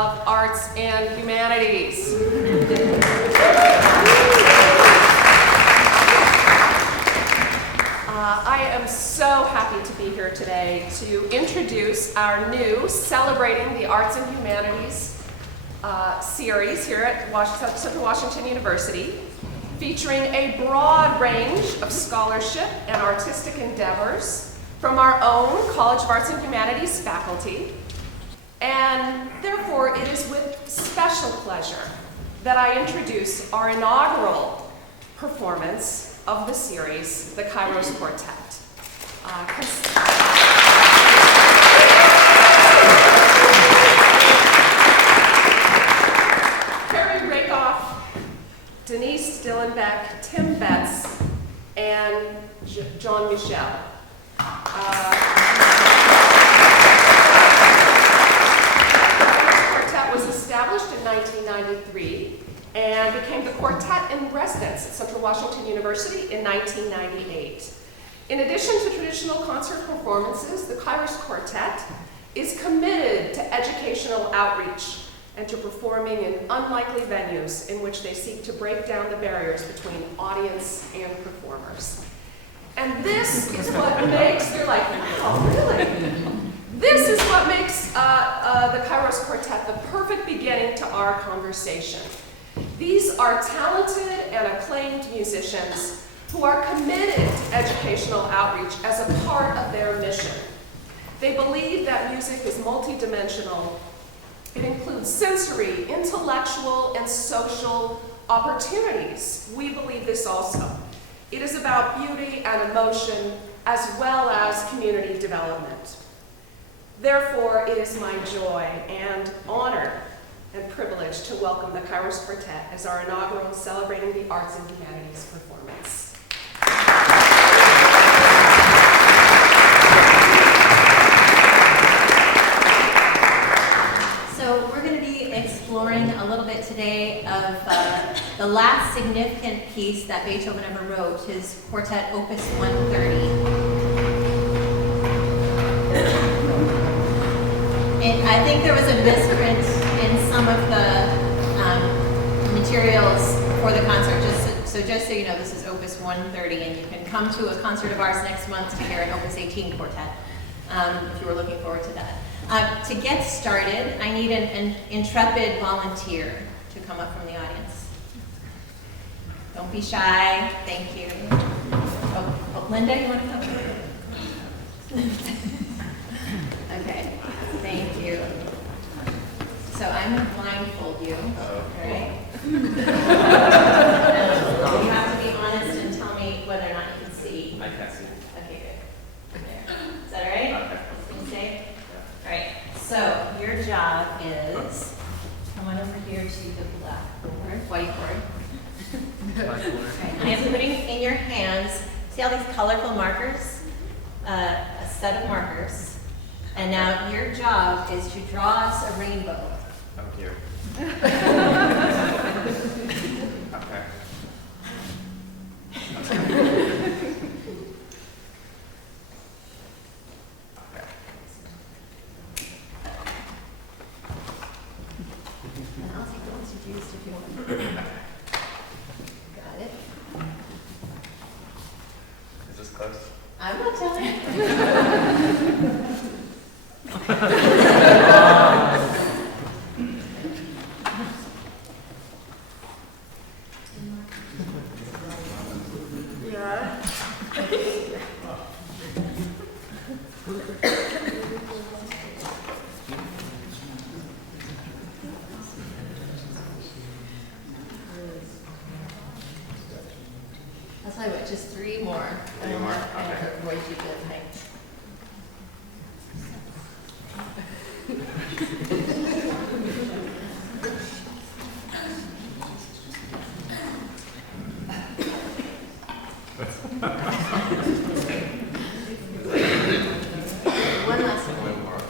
of Arts and Humanities. I am so happy to be here today to introduce our new Celebrating the Arts and Humanities series here at Central Washington University, featuring a broad range of scholarship and artistic endeavors from our own College of Arts and Humanities faculty. And therefore, it is with special pleasure that I introduce our inaugural performance of the series, the Kairos Quartet. Carrie Rakoff, Denise Dillenbeck, Tim Betts, and John Michel. Was established in 1993 and became the quartet in residence at Central Washington University in 1998. In addition to traditional concert performances, the Kairos Quartet is committed to educational outreach and to performing in unlikely venues in which they seek to break down the barriers between audience and performers. And this is what makes, you're like, oh, really? This is what makes the Kairos Quartet the perfect beginning to our conversation. These are talented and acclaimed musicians who are committed to educational outreach as a part of their mission. They believe that music is multidimensional. It includes sensory, intellectual, and social opportunities. We believe this also. It is about beauty and emotion as well as community development. Therefore, it is my joy and honor and privilege to welcome the Kairos Quartet as our inaugural Celebrating the Arts and Humanities performance. So we're going to be exploring a little bit today of the last significant piece that Beethoven ever wrote, his Quartet Opus 130. And I think there was a misprint in some of the materials for the concert. Just so you know, this is Opus 130, and you can come to a concert of ours next month to hear an Opus 18 quartet, if you were looking forward to that. To get started, I need an intrepid volunteer to come up from the audience. Don't be shy. Thank you. Oh, Linda, you want to come? Okay. Thank you. So I'm going to blindfold you, all right? You have to be honest and tell me whether or not you can see. I can't see. Okay, good. There. Is that all right? Okay. Can you say? All right. So your job is come on over here to the blackboard, whiteboard. Right. I am putting in your hands. See all these colorful markers? A set of markers. And now your job is to draw us a rainbow. I'm here. Okay. And I'll take the ones you used if you want. Got it. Is this close? I'm not telling you. I'll tell you what, just three more. Three more? And Okay. avoid you good height. One last one. One more.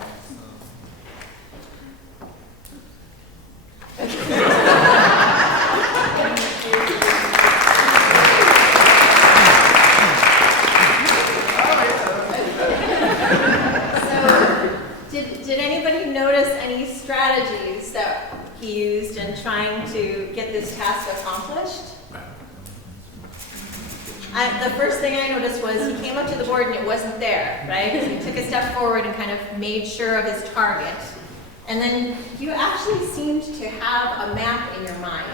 So, did anybody notice any strategies techniques that he used in trying to get this task accomplished. The first thing I noticed was he came up to the board and it wasn't there, right? So he took a step forward and kind of made sure of his target. And then you actually seemed to have a map in your mind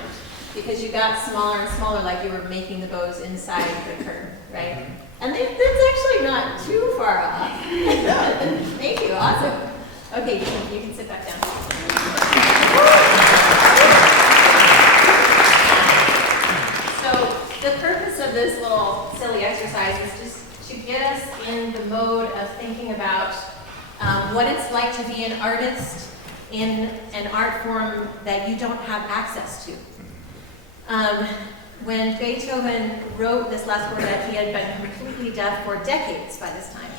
because you got smaller and smaller, like you were making the bows inside the curtain, right? And that's actually not too far off. Thank you, awesome. Okay, you can sit back down. So the purpose of this little silly exercise is just to get us in the mode of thinking about what it's like to be an artist in an art form that you don't have access to. When Beethoven wrote this last quartet, he had been completely deaf for decades by this time.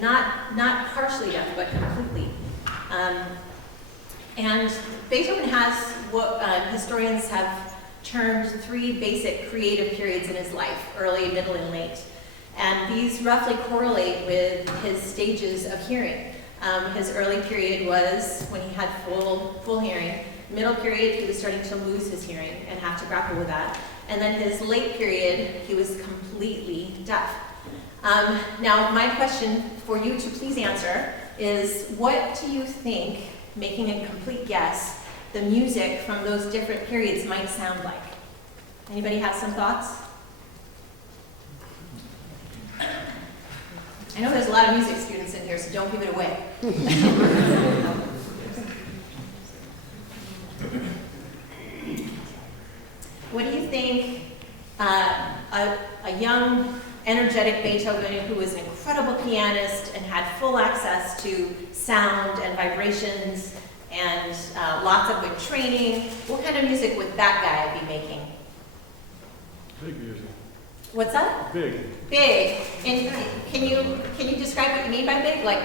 Not partially deaf, but completely. And Beethoven has what historians have termed 3 basic creative periods in his life: early, middle, and late. And these roughly correlate with his stages of hearing. His early period was when he had full hearing. Middle period, he was starting to lose his hearing and have to grapple with that. And then his late period, he was completely deaf. Now, my question for you to please answer is, what do you think, making a complete guess, the music from those different periods might sound like? Anybody have some thoughts? I know there's a lot of music students in here, so don't give it away. What do you think a young, energetic Beethoven who was an incredible pianist and had full access to sound and vibrations and lots of good training, what kind of music would that guy be making? Big music. What's that? Big. Big. And can you describe what you mean by big? Like,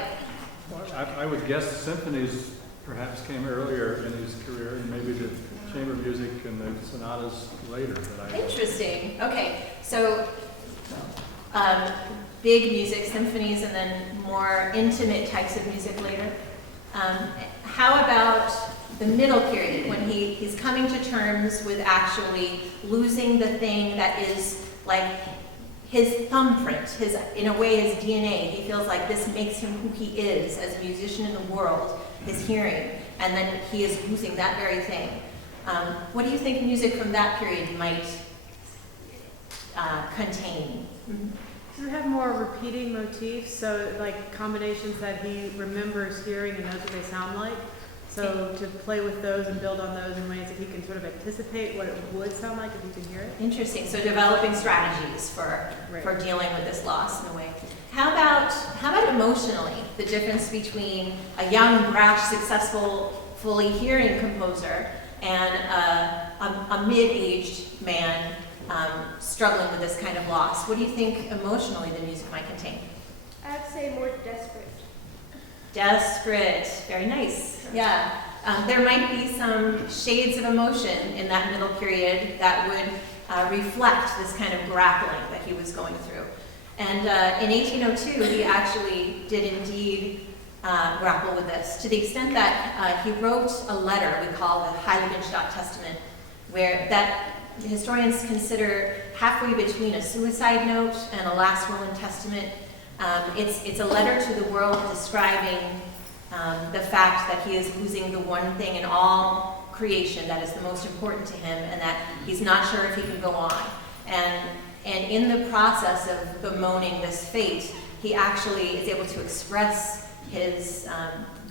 I would guess symphonies perhaps came earlier in his career, and maybe the chamber music and the sonatas later. Interesting. Okay, so big music, symphonies, and then more intimate types of music later. How about the middle period, when he's coming to terms with actually losing the thing that is like his thumbprint, in a way his DNA. He feels like this makes him who he is as a musician in the world, his hearing, and then he is losing that very thing. What do you think music from that period might contain? Mm-hmm. Does it have more repeating motifs, so like combinations that he remembers hearing and knows what they sound like? So to play with those and build on those in ways that he can sort of anticipate what it would sound like if he can hear it? Interesting. So developing strategies for dealing with this loss in a way. How about emotionally, the difference between a young, brash, successful, fully hearing composer and a mid-aged man struggling with this kind of loss? What do you think emotionally the music might contain? I'd say more desperate. Desperate. Very nice. Yeah. There might be some shades of emotion in that middle period that would reflect this kind of grappling that he was going through. And in 1802, he actually did indeed grapple with this, to the extent that he wrote a letter we call the Heiligenstadt Testament, where that historians consider halfway between a suicide note and a last will and testament. It's a letter to the world describing the fact that he is losing the one thing in all creation that is the most important to him, and that he's not sure if he can go on. And in the process of bemoaning this fate, he actually is able to express his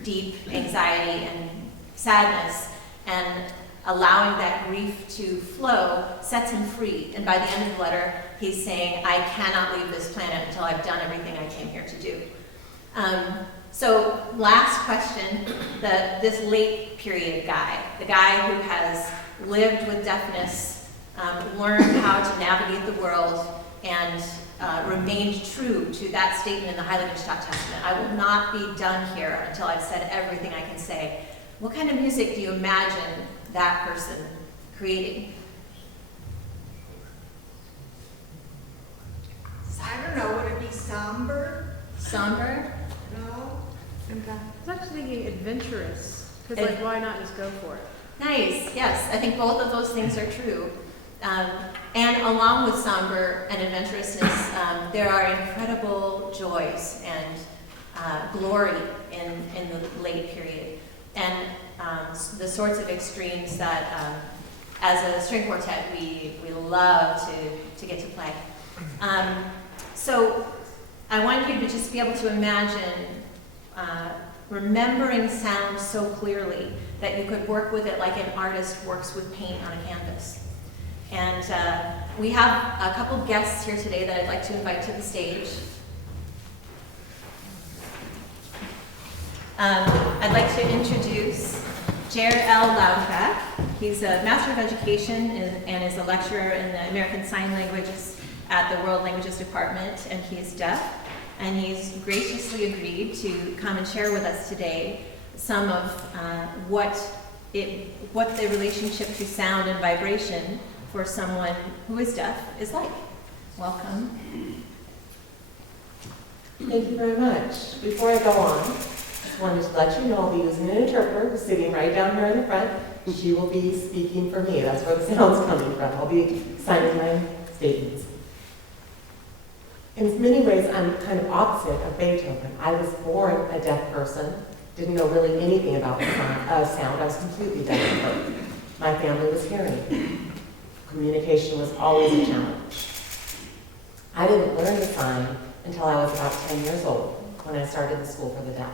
deep anxiety and sadness, and allowing that grief to flow sets him free. And by the end of the letter, he's saying, I cannot leave this planet until I've done everything I came here to do. So last question, this late period guy, the guy who has lived with deafness, learned how to navigate the world, and remained true to that statement in the Heiligenstadt Testament. I will not be done here until I've said everything I can say. What kind of music do you imagine that person creating? I don't know, would it be somber? Somber? No? I was actually thinking adventurous. Because like, why not just go for it? Nice, yes, I think both of those things are true. And along with somber and adventurousness, there are incredible joys and glory in the late period. And the sorts of extremes that, as a string quartet, we love to get to play. So I want you to just be able to imagine remembering sound so clearly that you could work with it like an artist works with paint on a canvas. And we have a couple guests here today that I'd like to invite to the stage. I'd like to introduce Jer L. Loudback. He's a Master of Education and is a lecturer in the American Sign Languages at the World Languages Department, and he's deaf. And he's graciously agreed to come and share with us today some of what the relationship to sound and vibration for someone who is deaf is like. Welcome. Thank you very much. Before I go on, I just wanted to let you know I'll be using an interpreter who's sitting right down here in the front. She will be speaking for me. That's where the sound's coming from. I'll be signing my statements. In many ways, I'm kind of opposite of Beethoven. I was born a deaf person, didn't know really anything about sound. I was completely deaf at birth. My family was hearing. Communication was always a challenge. I didn't learn to sign until I was about 10 years old, when I started the School for the Deaf.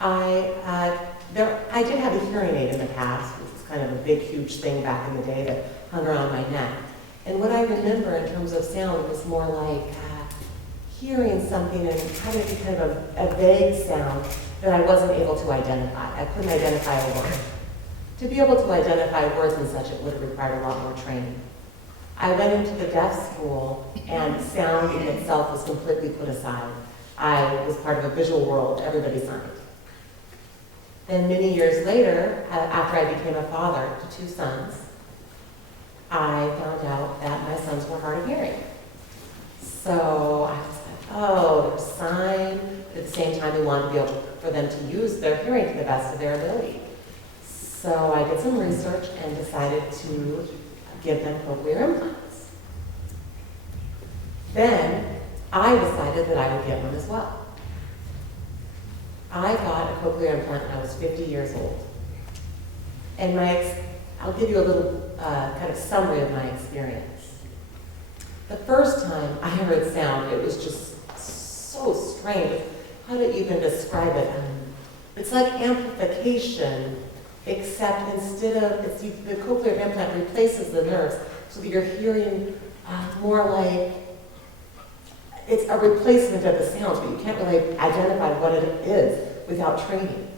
I did have a hearing aid in the past, which was kind of a big, huge thing back in the day that hung around my neck. And what I remember in terms of sound was more like hearing something and having to kind of a vague sound that I wasn't able to identify. I couldn't identify a word. To be able to identify words and such, it would have required a lot more training. I went into the deaf school, and sound in itself was completely put aside. I was part of a visual world. Everybody signed. Then many years later, after I became a father to 2 sons, I found out that my sons were hard of hearing. So I was like, oh, they're sign, but at the same time we wanted to be able for them to use their hearing to the best of their ability. So I did some research and decided to give them cochlear implants. Then I decided that I would get one as well. I got a cochlear implant when I was 50 years old. And I'll give you a little kind of summary of my experience. The first time I heard sound, it was just so strange. How to even describe it? It's like amplification, except instead of, the cochlear implant replaces the nerves, so that you're hearing more like, it's a replacement of the sounds, but you can't really identify what it is without training.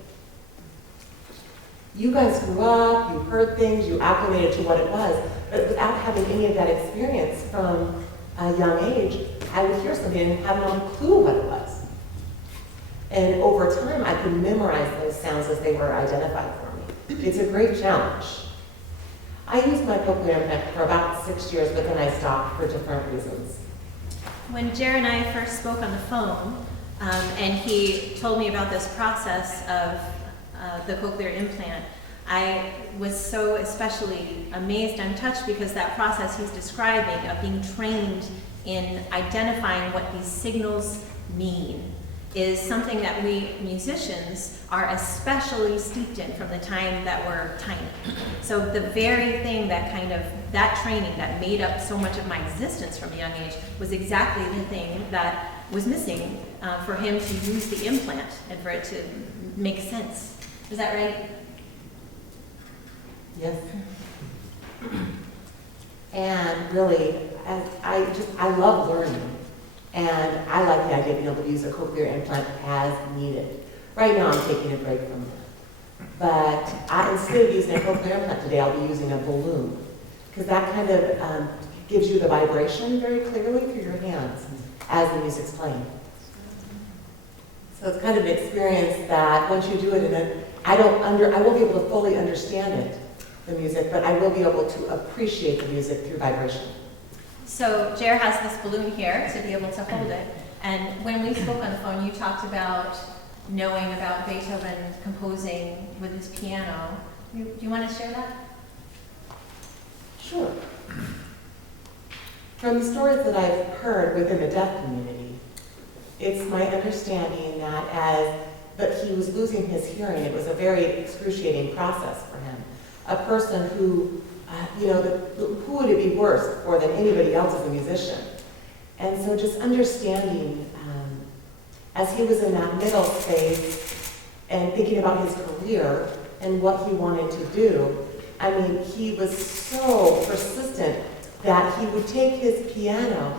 You guys grew up, you heard things, you acclimated to what it was, but without having any of that experience from a young age, I would hear something and have no clue what it was. And over time, I could memorize those sounds as they were identified for me. It's a great challenge. I used my cochlear implant for about 6 years, but then I stopped for different reasons. When Jer and I first spoke on the phone, and he told me about this process of the cochlear implant, I was so especially amazed and touched because that process he's describing of being trained in identifying what these signals mean is something that we musicians are especially steeped in from the time that we're tiny. So the very thing that training that made up so much of my existence from a young age was exactly the thing that was missing for him to use the implant and for it to make sense. Is that right? Yes. And really, I love learning. And I like the idea of being able to use a cochlear implant as needed. Right now, I'm taking a break from that. But instead of using a cochlear implant today, I'll be using a balloon. Because that kind of gives you the vibration very clearly through your hands as the music's playing. So it's kind of an experience that once you do it, I won't be able to fully understand it, the music, but I will be able to appreciate the music through vibration. So Jer has this balloon here to be able to hold it. And when we spoke on the phone, you talked about knowing about Beethoven composing with his piano. Do you want to share that? Sure. From the stories that I've heard within the deaf community, it's my understanding but he was losing his hearing. It was a very excruciating process for him. A person who, who would it be worse for than anybody else as a musician? And so just understanding, as he was in that middle space and thinking about his career and what he wanted to do, I mean, he was so persistent that he would take his piano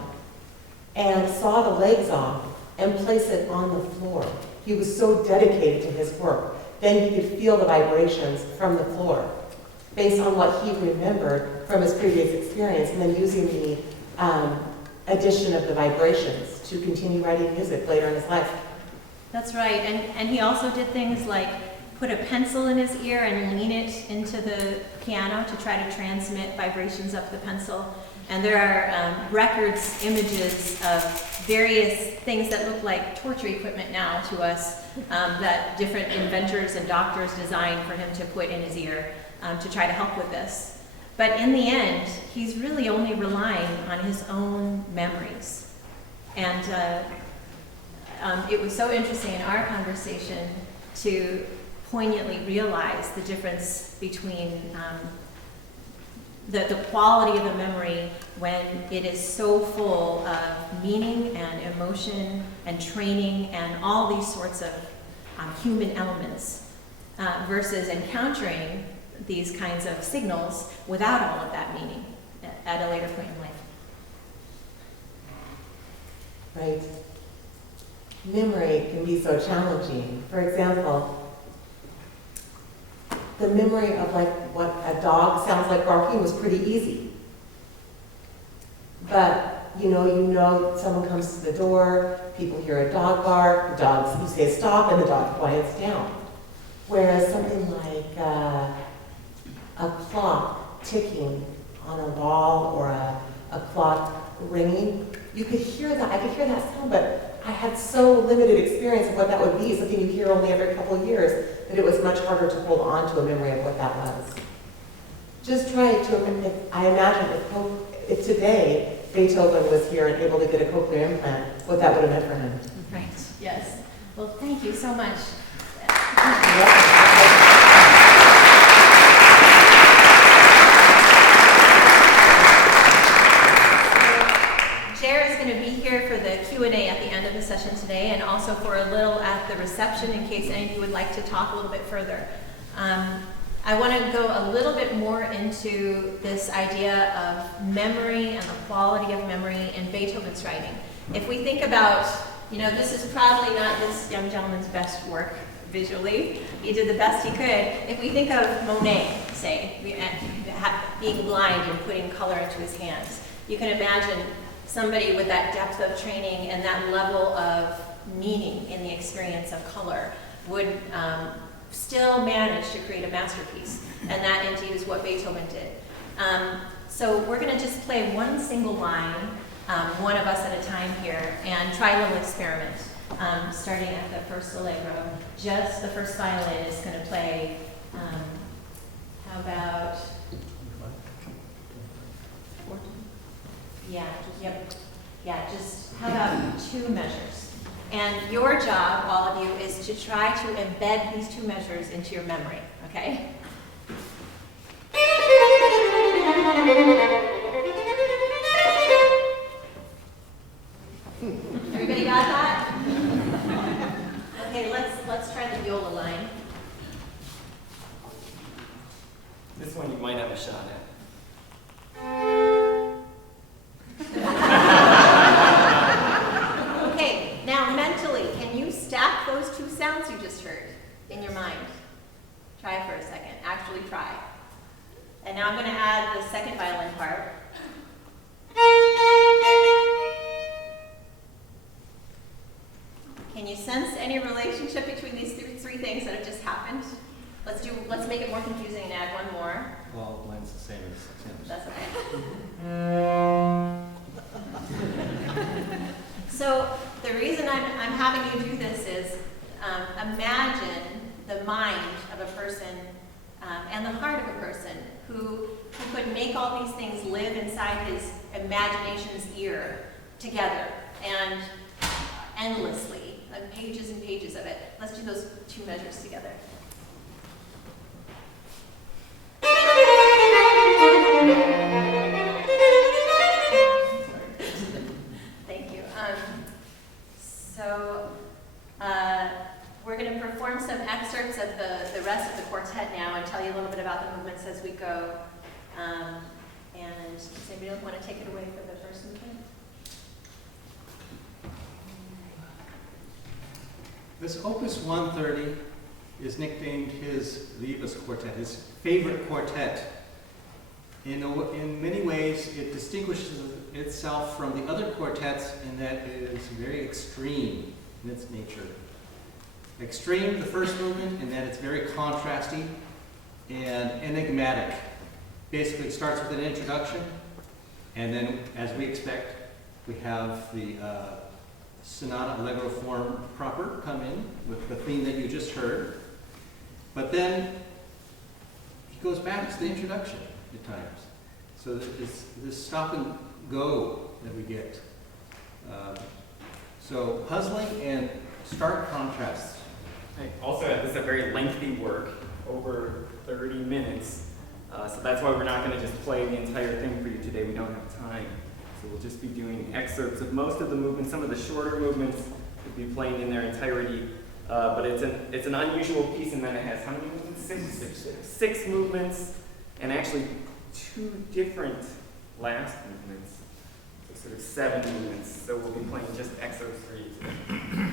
and saw the legs off and place it on the floor. He was so dedicated to his work. Then he could feel the vibrations from the floor based on what he remembered from his previous experience, and then using the addition of the vibrations to continue writing music later in his life. That's right, and he also did things like put a pencil in his ear and lean it into the piano to try to transmit vibrations up the pencil. And there are records, images of various things that look like torture equipment now to us that different inventors and doctors designed for him to put in his ear to try to help with this. But in the end, he's really only relying on his own memories. And it was so interesting in our conversation to poignantly realize the difference between the quality of a memory when it is so full of meaning and emotion and training and all these sorts of human elements versus encountering these kinds of signals without all of that meaning at a later point in life. Right. Memory can be so challenging. For example, the memory of like what a dog sounds like barking was pretty easy. But you know someone comes to the door, people hear a dog bark, you say stop, and the dog quiets down. Whereas something like a clock ticking on a wall or a clock ringing, you could hear that. I could hear that sound, but I had so limited experience of what that would be, something you hear only every couple of years, that it was much harder to hold on to a memory of what that was. Just try to, I imagine if today Beethoven was here and able to get a cochlear implant, what that would have meant for him. Right, yes. Well, thank you so much. Jer is going to be here for the Q&A at the end of the session today, and also for a little at the reception in case any of you would like to talk a little bit further. I want to go a little bit more into this idea of memory and the quality of memory in Beethoven's writing. If we think about, this is probably not this young gentleman's best work visually. He did the best he could. If we think of Monet, say, being blind and putting color into his hands, you can imagine somebody with that depth of training and that level of meaning in the experience of color would still manage to create a masterpiece. And that indeed is what Beethoven did. So we're going to just play one single line, one of us at a time here, and try a little experiment. Starting at the first allegro, just the first violin is going to play, how about, how about 2 measures? And your job, all of you, is to try to embed these 2 measures into your memory, okay? Everybody got that? Okay, let's try the viola line. This one you might have a shot at. Okay, now mentally, can you stack those 2 sounds you just heard in your mind? Try it for a second. Actually try. And now I'm going to add the second violin part. Can you sense any relationship between these 3 things that have just happened? Let's make it more confusing and add one more. Well, mine's the same as Tim's. That's okay. So the reason I'm having you do this is imagine the mind of a person and the heart of a person who could make all these things live inside his imagination's ear together and endlessly, pages and pages of it. Let's do those two measures together. Thank you. We're going to perform some excerpts of the rest of the quartet now and tell you a little bit about the movements as we go. And does anybody want to take it away for the first movement? This Opus 130 is nicknamed his Liebes Quartet, his favorite quartet. In many ways, it distinguishes itself from the other quartets in that it is very extreme in its nature. Extreme, the first movement, in that it's very contrasty and enigmatic. Basically, it starts with an introduction, and then, as we expect, we have the sonata allegro form proper come in with the theme that you just heard. But then he goes back to the introduction at times. So this stop and go that we get. So puzzling and stark contrasts. Also, this is a very lengthy work, over 30 minutes. So that's why we're not going to just play the entire thing for you today. We don't have time. So we'll just be doing excerpts of most of the movements. Some of the shorter movements we'll be playing in their entirety. But it's an unusual piece in that it has how many movements? Six movements, and actually 2 different last movements. So sort of 7 movements. So we'll be playing just excerpts for you today.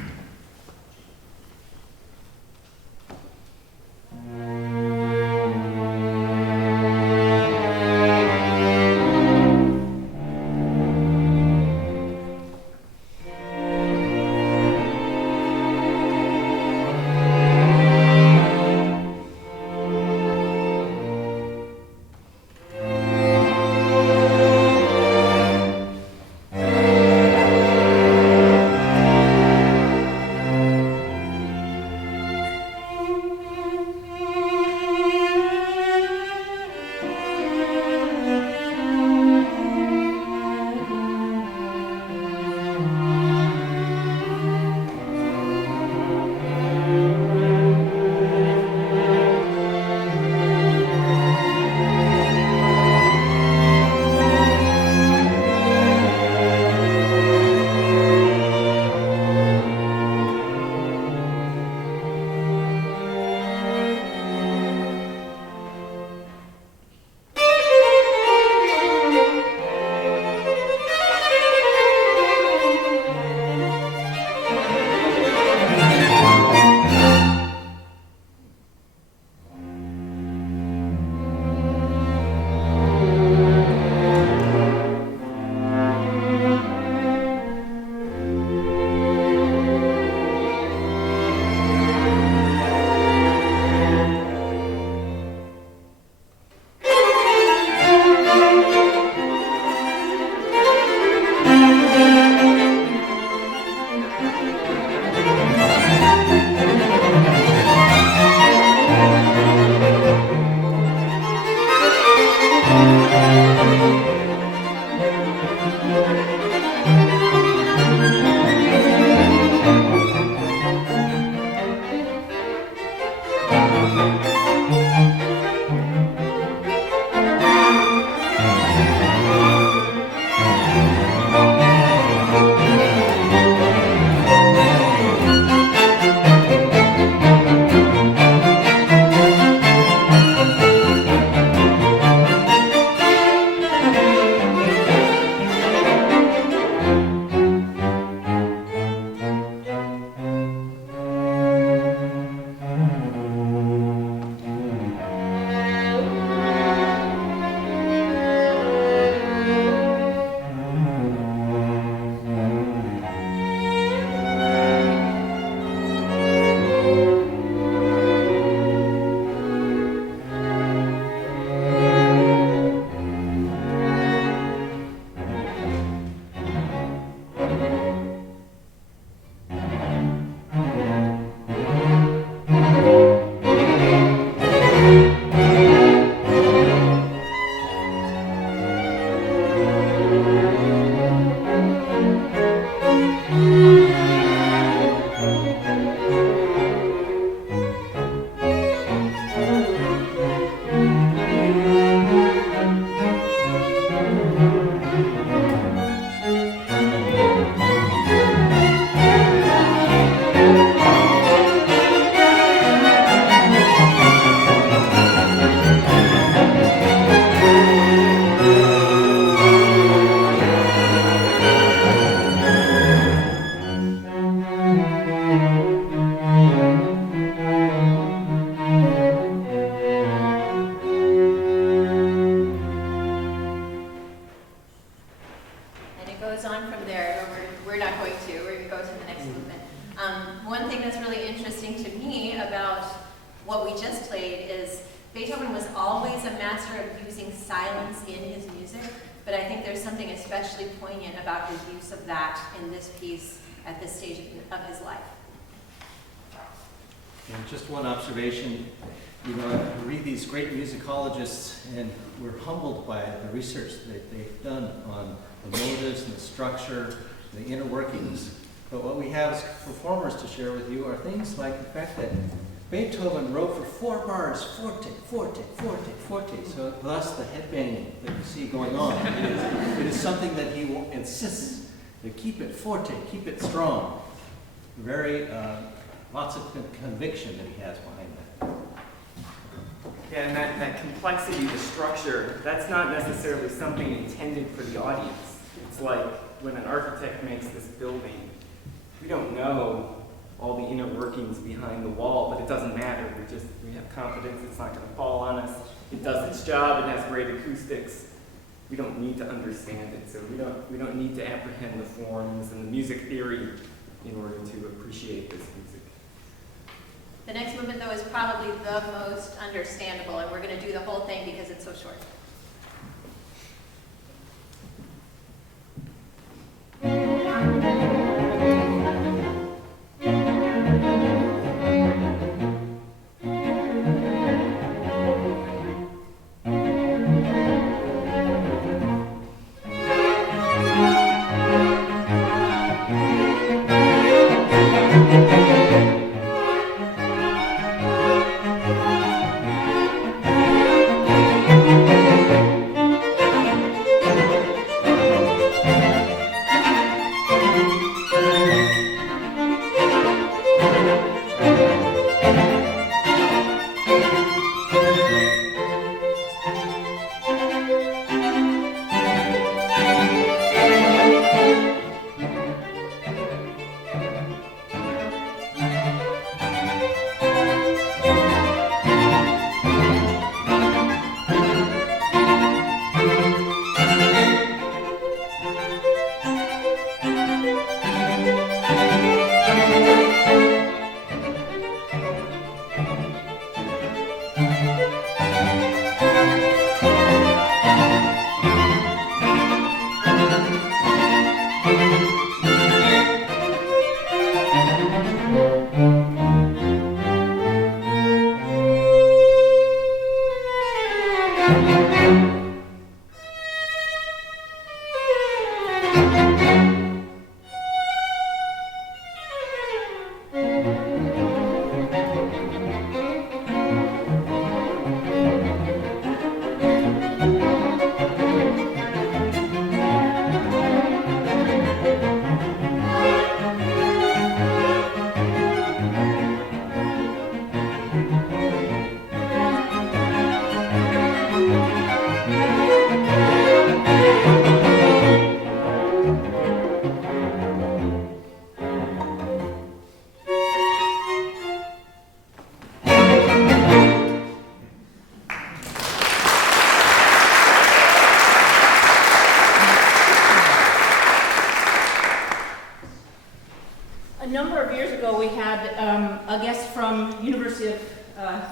played is Beethoven was always a master of using silence in his music, but I think there's something especially poignant about his use of that in this piece at this stage of his life. And just one observation, you know, I read these great musicologists and we're humbled by the research that they've done on the motives and the structure, the inner workings. But what we have as performers to share with you are things like the fact that Beethoven wrote for 4 bars, forte, forte, forte, forte. So thus the headbanging that you see going on. It is something that he insists to keep it forte, keep it strong. Very, lots of conviction that he has behind that. Yeah, and that complexity, the structure, that's not necessarily something intended for the audience. It's like when an architect makes this building, we don't know all the inner workings behind the wall, but it doesn't matter. We have confidence it's not going to fall on us. It does its job. It has great acoustics. We don't need to understand it, so we don't need to apprehend the forms and the music theory in order to appreciate this music. The next movement, though, is probably the most understandable, and we're going to do the whole thing because it's so short.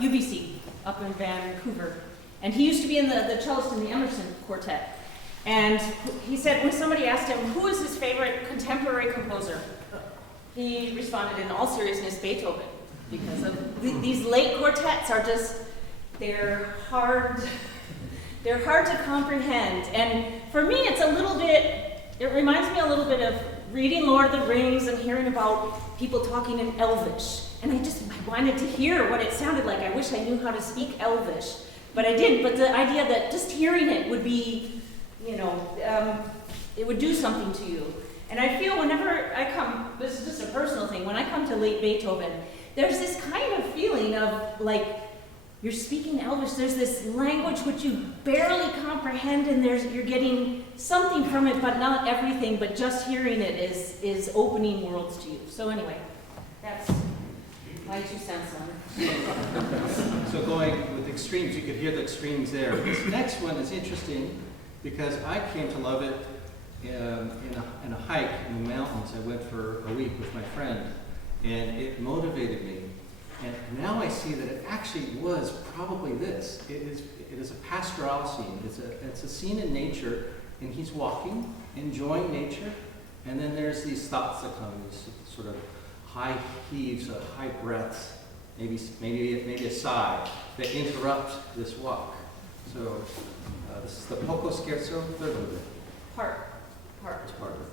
UBC up in Vancouver. And he used to be in the cellist in the Emerson Quartet. And he said when somebody asked him, who is his favorite contemporary composer? He responded in all seriousness, Beethoven. Because of these late quartets are just, they're hard to comprehend. And for me, it's a little bit, it reminds me a little bit of reading Lord of the Rings and hearing about people talking in Elvish. And I wanted to hear what it sounded like. I wish I knew how to speak Elvish, but I didn't. But the idea that just hearing it would be, it would do something to you. And I feel whenever I come, this is just a personal thing, when I come to late Beethoven, there's this kind of feeling of like, you're speaking Elvish, there's this language which you barely comprehend, and you're getting something from it, but not everything, but just hearing it is opening worlds to you. So anyway, that's my 2 cents on it. So going with extremes, you could hear the extremes there. This next one is interesting because I came to love it in a hike in the mountains. I went for a week with my friend, and it motivated me And now I see that it actually was probably this. It is a pastoral scene. It's a scene in nature, and he's walking, enjoying nature, and then there's these thoughts that come, these sort of high heaves, high breaths, maybe a sigh that interrupt this walk. So this is the Poco Scherzo, third movement. Part. It's part of it.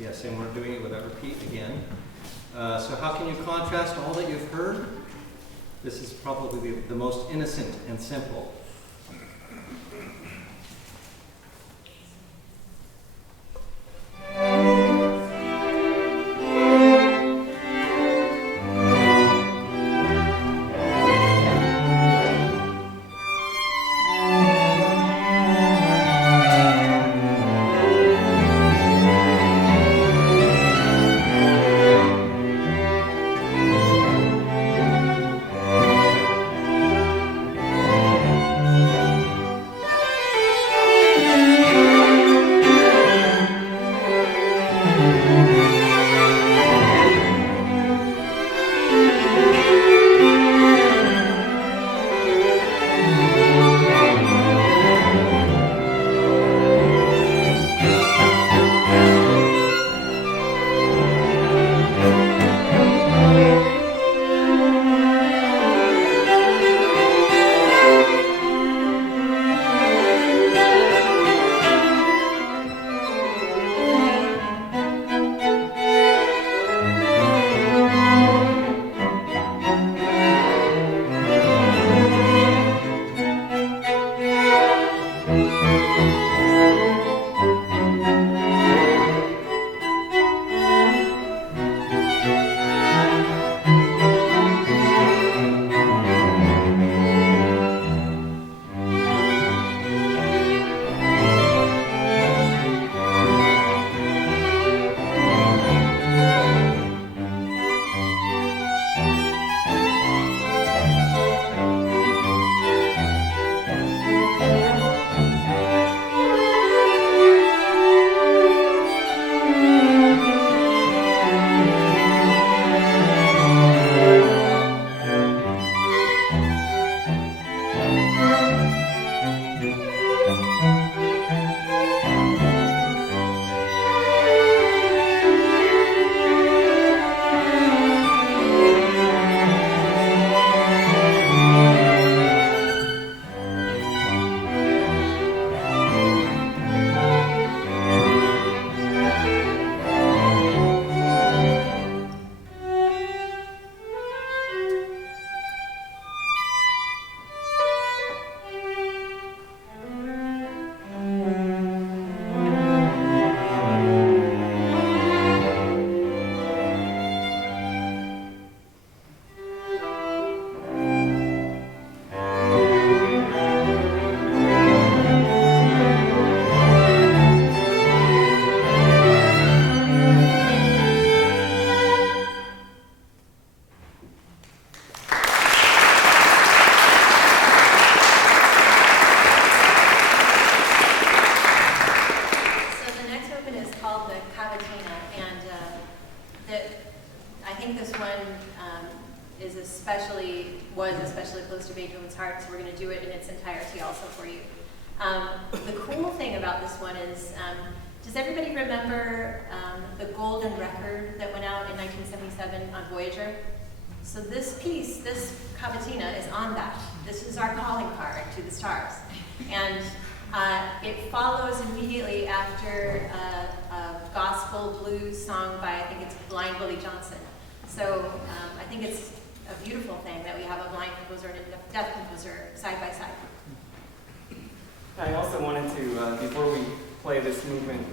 Yes, and we're doing it without repeat again. So how can you contrast all that you've heard? This is probably the most innocent and simple. entirety also for you. The cool thing about this one is, does everybody remember the golden record that went out in 1977 on Voyager? So this piece, this cavatina, is on that. This is our calling card to the stars. And it follows immediately after a gospel blues song by, I think it's Blind Willie Johnson. So I think it's a beautiful thing that we have a blind composer and a deaf composer side by side. I also wanted to, before we play this movement,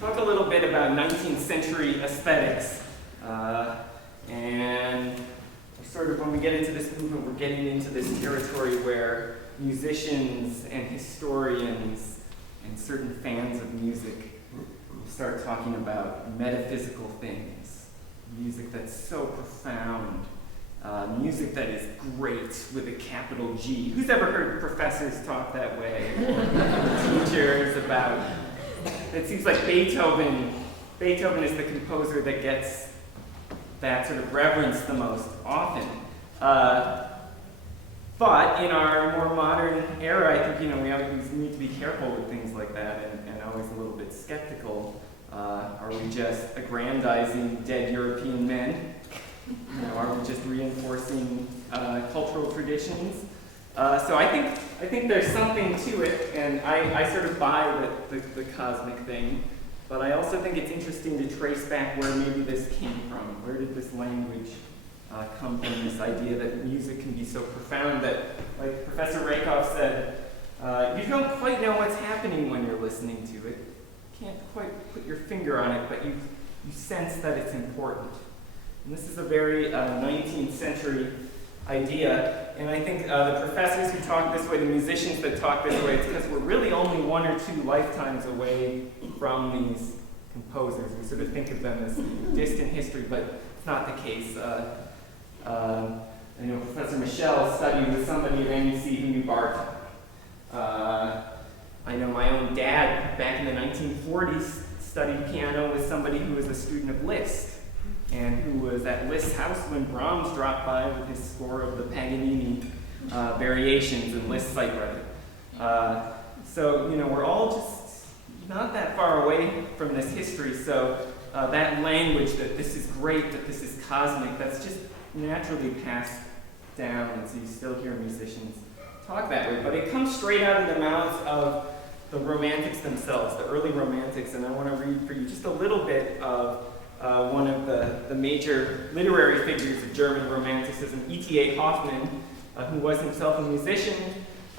talk a little bit about 19th century aesthetics. And sort of when we get into this movement, we're getting into this territory where musicians and historians and certain fans of music start talking about metaphysical things, music that's so profound, music that is great with a capital G. Who's ever heard professors talk that way? Teachers about, it seems like Beethoven is the composer that gets that sort of reverence the most often. But in our more modern era, I think we always need to be careful with things like that and always a little bit skeptical. Are we just aggrandizing dead European men? Are we just reinforcing cultural traditions? So I think there's something to it, and I sort of buy the cosmic thing. But I also think it's interesting to trace back where maybe this came from. Where did this language come from, this idea that music can be so profound that, like Professor Rakoff said, you don't quite know what's happening when you're listening to it. You can't quite put your finger on it, but you sense that it's important. And this is a very 19th century idea, and I think the professors who talk this way, the musicians that talk this way, it's because we're really only 1 or 2 lifetimes away from these composers. We sort of think of them as distant history, but it's not the case. I know Professor Michel studied with somebody at NUC who knew Bartok. I know my own dad, back in the 1940s, studied piano with somebody who was a student of Liszt, and who was at Liszt's house when Brahms dropped by with his score of the Paganini variations in Liszt's sight record. So, we're all just not that far away from this history, so that language that this is great, that this is cosmic, that's just naturally passed down, and so you still hear musicians talk that way. But it comes straight out of the mouths of the Romantics themselves, the early Romantics, and I want to read for you just a little bit of one of the major literary figures of German Romanticism, E.T.A. Hoffmann, who was himself a musician,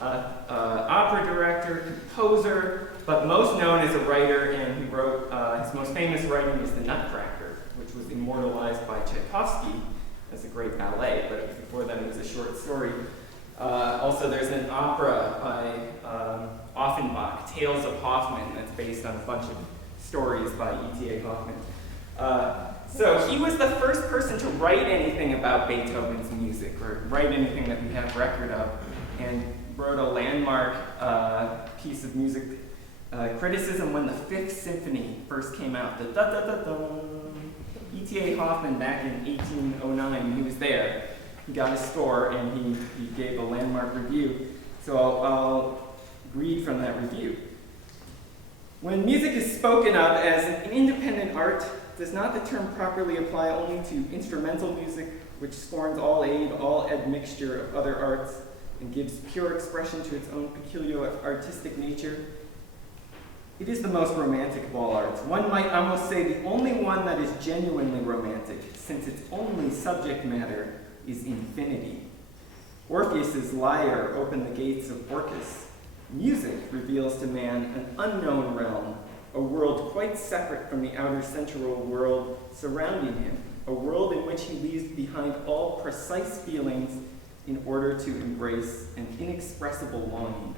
opera director, composer, but most known as a writer, and he wrote, his most famous writing is The Nutcracker, which was immortalized by Tchaikovsky as a great ballet, but before that it was a short story. Also, there's an opera by Offenbach, Tales of Hoffmann, that's based on a bunch of stories by E.T.A. Hoffmann. So he was the first person to write anything about Beethoven's music, or write anything that we have record of, and wrote a landmark piece of music criticism when the Fifth Symphony first came out. The da-da-da-da. E.T.A. Hoffmann, back in 1809, he was there. He got a score, and he gave a landmark review. So I'll read from that review. When music is spoken of as an independent art, does not the term properly apply only to instrumental music, which scorns all aid, all admixture of other arts, and gives pure expression to its own peculiar artistic nature? It is the most romantic of all arts. One might almost say the only one that is genuinely romantic, since its only subject matter is infinity. Orpheus's lyre opened the gates of Orcus. Music reveals to man an unknown realm, a world quite separate from the outer sensual world surrounding him, a world in which he leaves behind all precise feelings in order to embrace an inexpressible longing.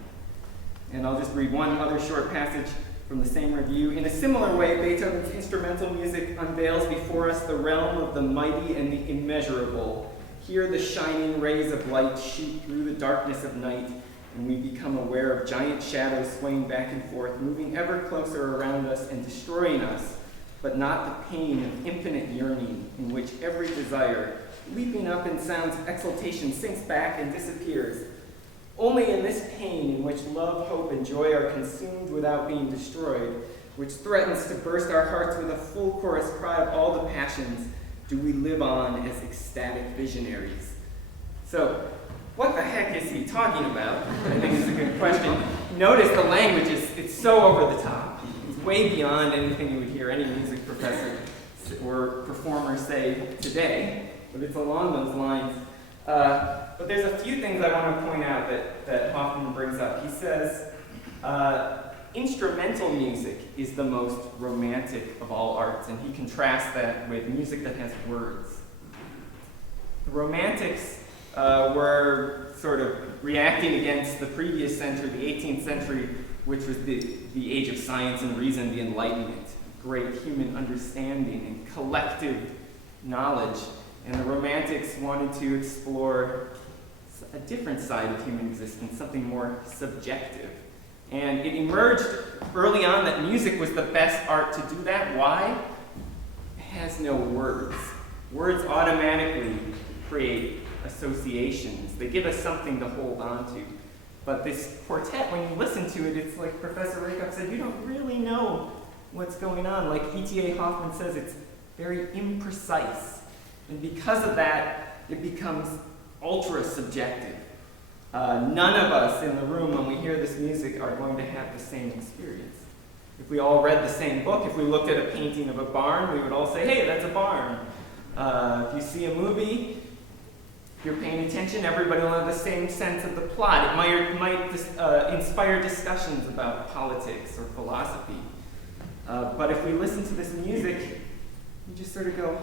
And I'll just read one other short passage from the same review. In a similar way, Beethoven's instrumental music unveils before us the realm of the mighty and the immeasurable. Here the shining rays of light shoot through the darkness of night, and we become aware of giant shadows swaying back and forth, moving ever closer around us and destroying us, but not the pain of infinite yearning, in which every desire, leaping up in sounds of exultation, sinks back and disappears. Only in this pain in which love, hope, and joy are consumed without being destroyed, which threatens to burst our hearts with a full chorus cry of all the passions, do we live on as ecstatic visionaries. So, what the heck is he talking about? I think it's a good question. Notice the language it's so over the top. It's way beyond anything you would hear any music professor or performer say today, but it's along those lines. But there's a few things I want to point out that Hoffman brings up. He says, instrumental music is the most romantic of all arts, and he contrasts that with music that has words. The Romantics were sort of reacting against the previous century, the 18th century, which was the age of science and reason, the Enlightenment, great human understanding and collective knowledge. And the Romantics wanted to explore a different side of human existence, something more subjective. And it emerged early on that music was the best art to do that. Why? It has no words. Words automatically create associations. They give us something to hold on to. But this quartet, when you listen to it, it's like Professor Rakoff said, you don't really know what's going on. Like E.T.A. Hoffman says, it's very imprecise. And because of that, it becomes ultra subjective. None of us in the room, when we hear this music, are going to have the same experience. If we all read the same book, if we looked at a painting of a barn, we would all say, hey, that's a barn. If you see a movie, if you're paying attention, everybody will have the same sense of the plot. It might inspire discussions about politics or philosophy. But if we listen to this music, you just sort of go,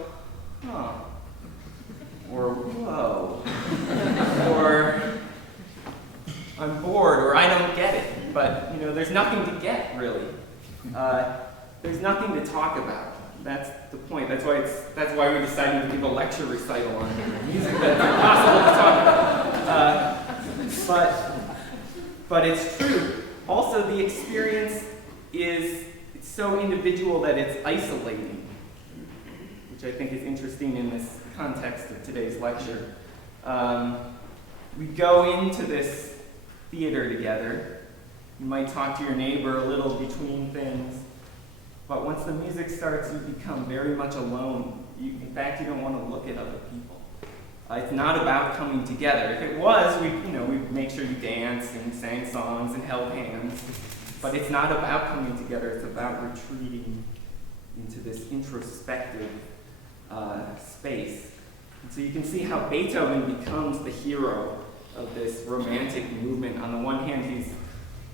huh, or whoa, or I'm bored, or I don't get it. But there's nothing to get, really. There's nothing to talk about. That's the point. That's why we decided to give a lecture recital on music that's impossible to talk about. But it's true. Also, the experience it's so individual that it's isolating, which I think is interesting in this context of today's lecture. We go into this theater together. You might talk to your neighbor a little between things. But once the music starts, you become very much alone. In fact, you don't want to look at other people. It's not about coming together. If it was, we'd make sure you danced and sang songs and held hands. But it's not about coming together. It's about retreating into this introspective space. And so you can see how Beethoven becomes the hero of this romantic movement. On the one hand, he's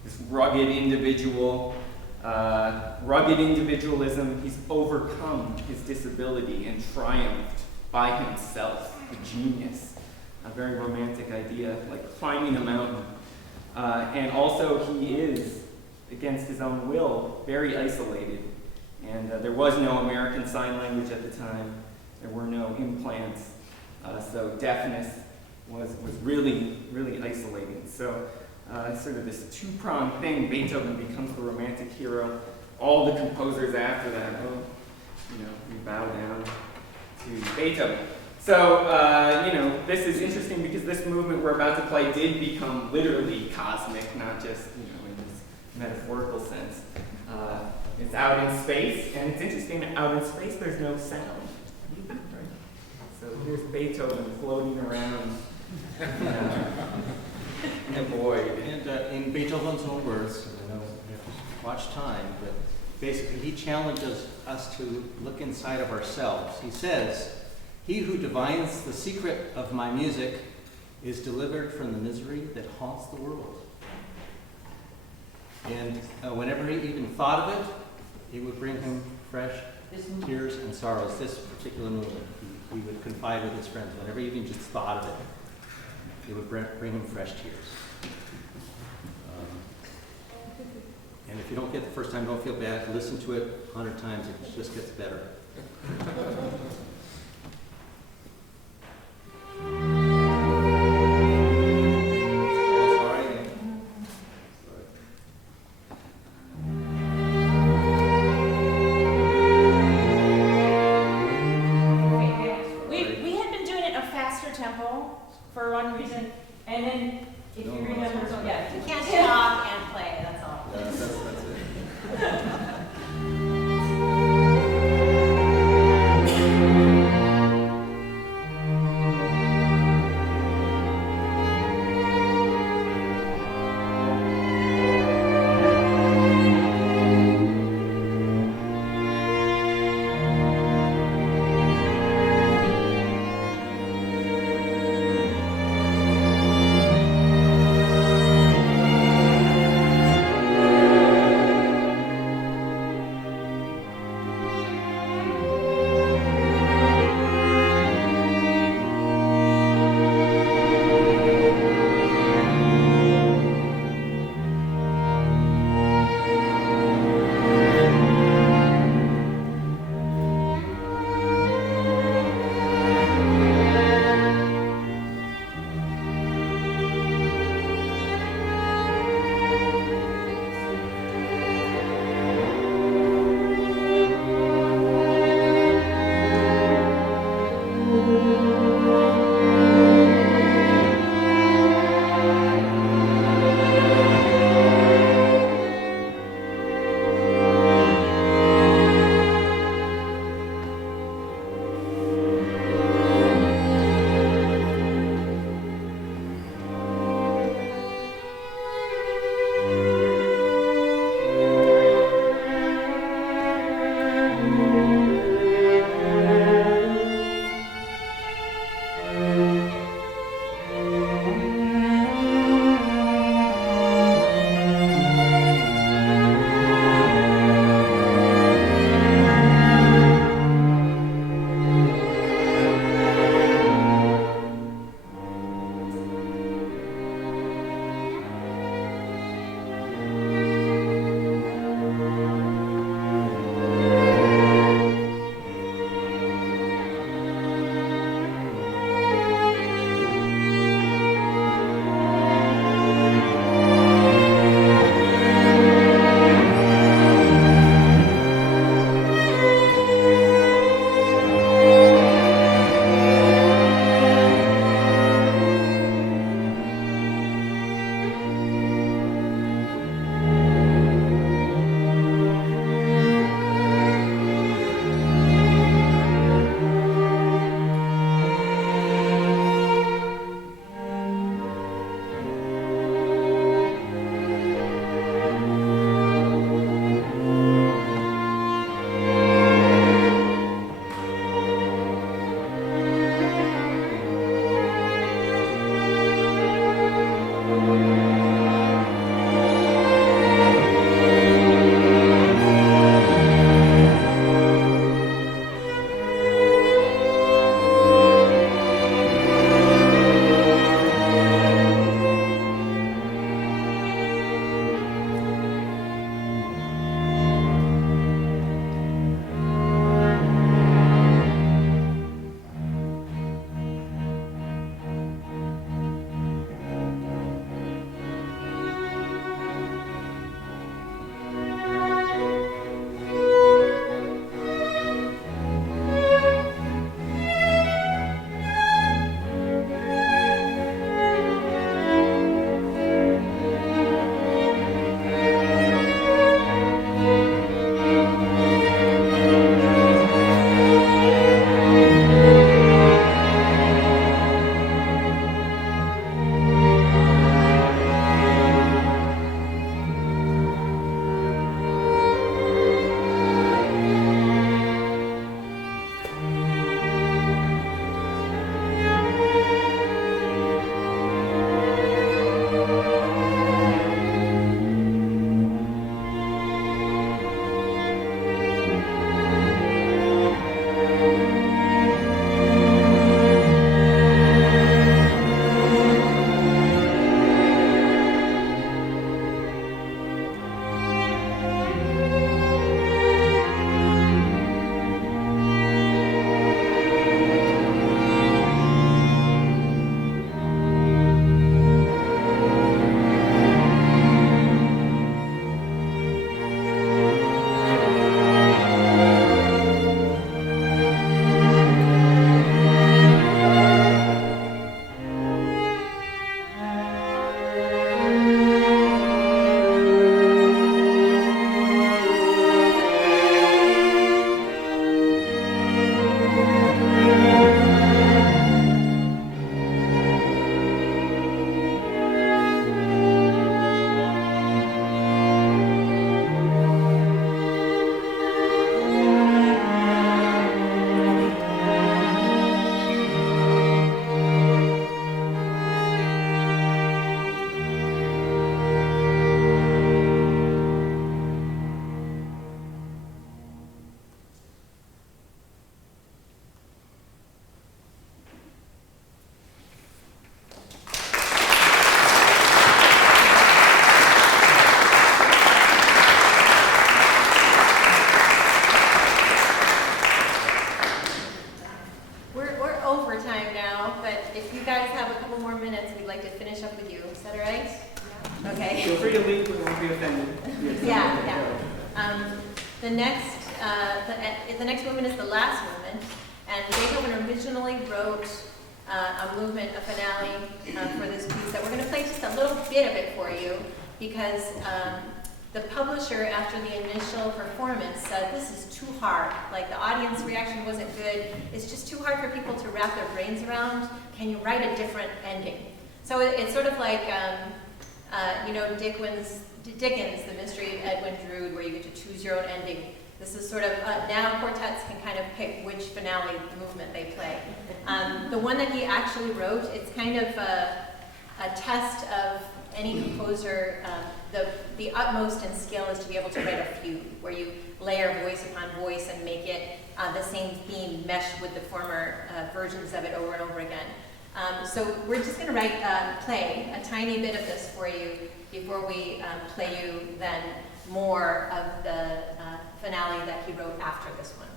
this rugged individual. Rugged individualism, he's overcome his disability and triumphed by himself, a genius, a very romantic idea, like climbing a mountain. And also he is, against his own will, very isolated. And there was no American Sign Language at the time. There were no implants. So deafness was really, really isolating. So sort of this two-pronged thing, Beethoven becomes the romantic hero. All the composers after that, we bow down to Beethoven. So, this is interesting because this movement we're about to play did become literally cosmic, not just, in this metaphorical sense. It's out in space, and it's interesting, out in space there's no sound. Right? So here's Beethoven floating around in a void. And in Beethoven's own words, I know we have to watch time, but basically he challenges us to look inside of ourselves. He says, "He who divines the secret of my music is delivered from the misery that haunts the world." And whenever he even thought of it, it would bring him fresh tears and sorrows. This particular movement, he would confide with his friends. Whenever he even just thought of it, it would bring him fresh tears. And if you don't get it the first time, don't feel bad. Listen to it 100 times, it just gets better. We had been doing it a faster tempo for one reason, and then if you remember Okay. Feel free to leave, we won't be offended. Yeah. The next movement is the last movement, and Beethoven originally wrote a movement, a finale for this piece that we're going to play just a little bit of it for you, because the publisher, after the initial performance, said this is too hard. Like, the audience reaction wasn't good. It's just too hard for people to wrap their brains around. Can you write a different ending? So it's sort of like, Dickens, The Mystery of Edwin Drood, where you get to choose your own ending. This is sort of, now quartets can kind of pick which finale movement they play. The one that he actually wrote, it's kind of a test of any composer. The utmost in skill is to be able to write a fugue, where you layer voice upon voice and make it the same theme mesh with the former versions of it over and over again. So we're just going to play a tiny bit of this for you before we play you then more of the finale that he wrote after this one.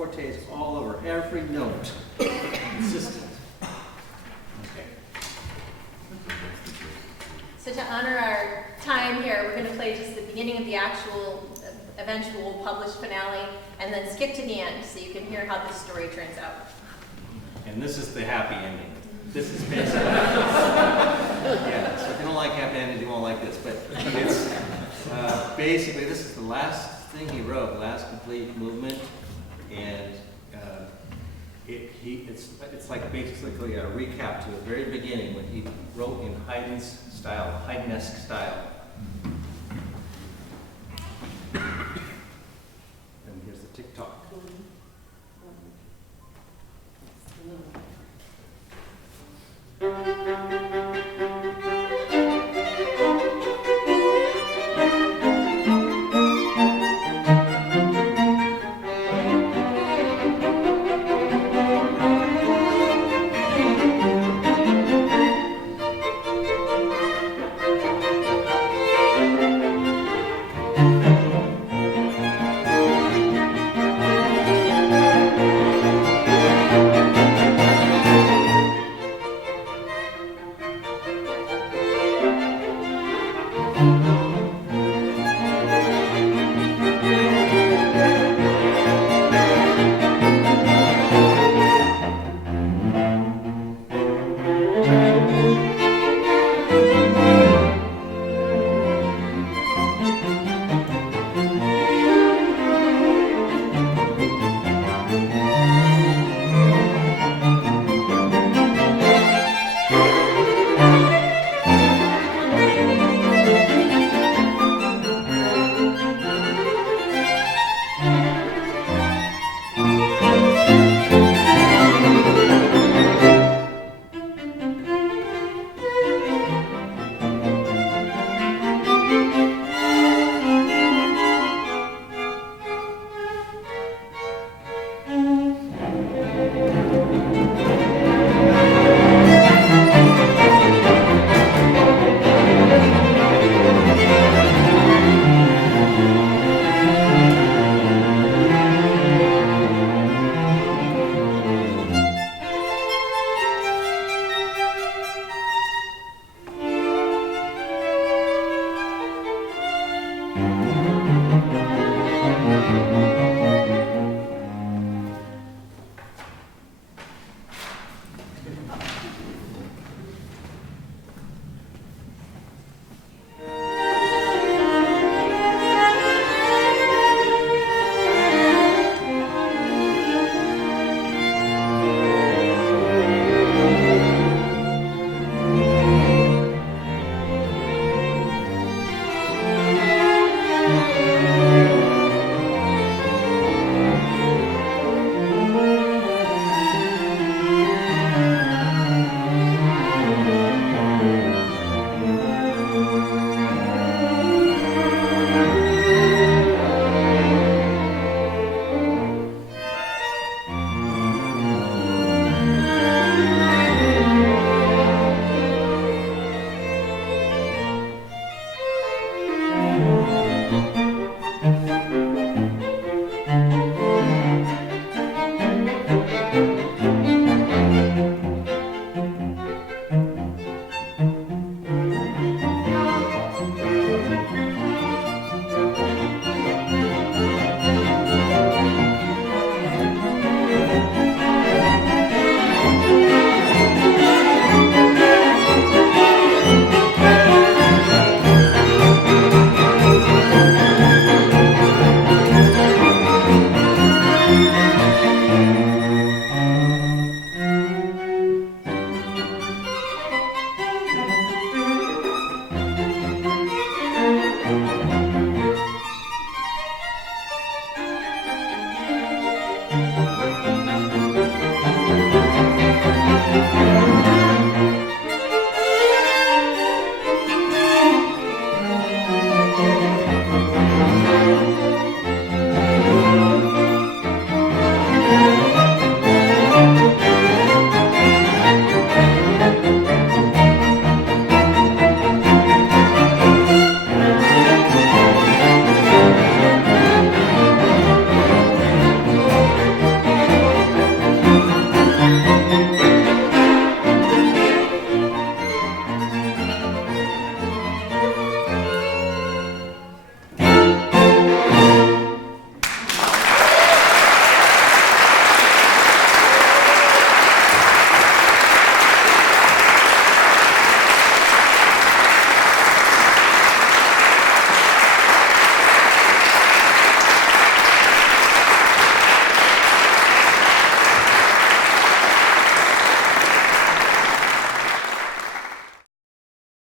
fortes all over every note. Consistent. Okay. So to honor our time here, we're going to play just the beginning of the eventual published finale, and then skip to the end so you can hear how this story turns out. And this is the happy ending. This is basically, yeah, so if you don't like happy endings, you won't like this, but it's basically, this is the last thing he wrote, the last complete movement, and it's like basically a recap to the very beginning when he wrote in Haydn's style, Haydnesque style.